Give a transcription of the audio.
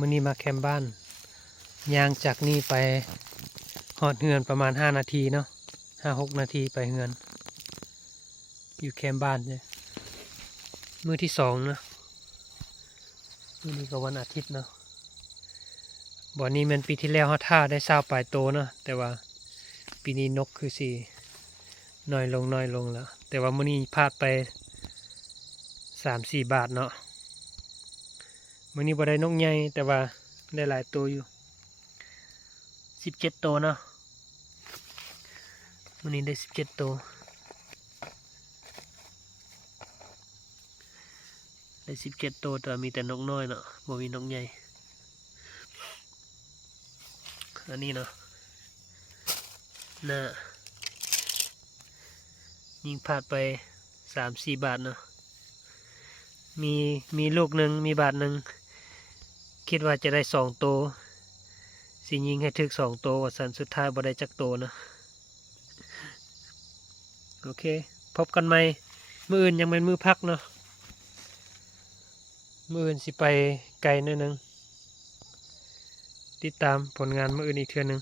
มื้อนี้มาแคมป์บ้านย่างจากนี่ไปฮอดเฮือนประมาณ5 นาทีเนาะ5-6 นาทีไปเฮือนอยู่แคมป์บ้านเนี่ยมื้อที่2นะมื้อนี้ก็วันอาทิตย์เนาะบ่อนี้แมันปีที่แล้วเฮาท่าได้20ปลายโตเนาะแต่ว่าปีนี้นกคือสิน้อยลงแล้วแต่ว่ามื้อนี้พลาดไป3-4 บาทเนาะมื้อนี้บ่ได้นกใหญ่แต่ว่าได้หลายตัวอยู่17ตัวเนาะมื้อนี้ได้17ตัวได้17ตัวแต่มีแต่นกน้อยเนาะบ่มีนกใหญ่อันนี้เนาะน่ะยิงพลาดไป3-4 บาทเนาะมีลูกหนึ่งมีบาทหนึ่งคิดว่าจะได้2ตัวสิยิงให้ถึก2ตัวว่าสันสุดท้ายบ่ได้จักตัวนะโอเคพบกันใหม่มื้ออื่นยังเป็นมื้อพักเนาะมื้ออื่นสิไปไกลหน่อยนึงติดตามผลงานมื้ออื่นอีกเทื่อนึง